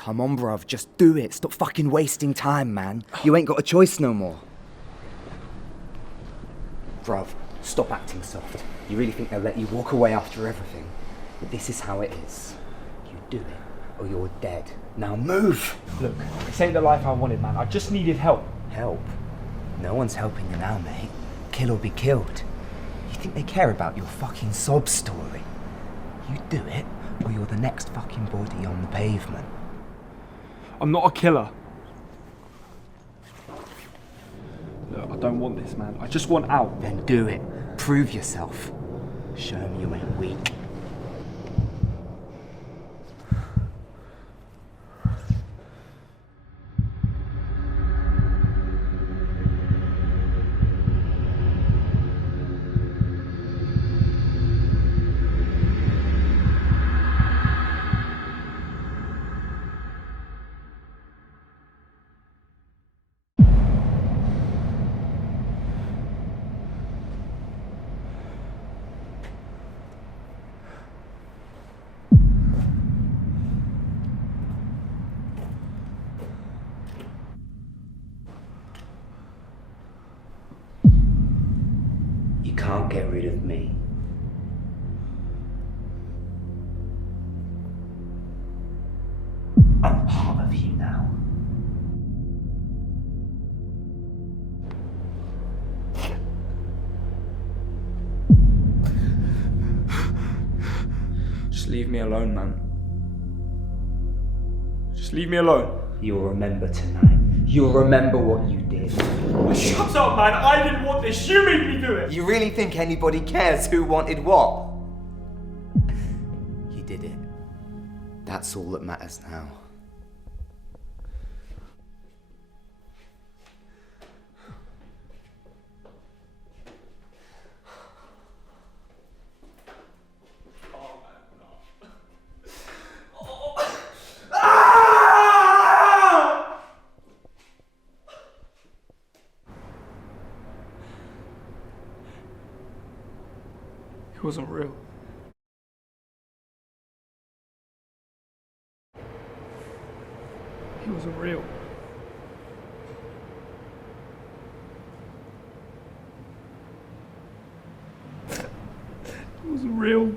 Come on, bruv, just do it. Stop fucking wasting time, man. You ain't got a choice no more. Bruv, stop acting soft. You really think they'll let you walk away after everything? This is how it is. You do it, or you're dead. Now move! Look, this ain't the life I wanted, man. I just needed help. Help? No one's helping you now, mate. Kill or be killed. You think they care about your fucking sob story? You do it, or you're the next fucking body on the pavement. I'm not a killer. Look, I don't want this, man. I just want out. Then do it. Prove yourself. Show them you ain't weak. You can't get rid of me. I'm part of you now. Just leave me alone, man. Just leave me alone. You'll remember tonight. You'll remember what you did. Shut up, man. I didn't want this. You made me do it. You really think anybody cares who wanted what? You did it. That's all that matters now. It wasn't real. It wasn't real. It wasn't real.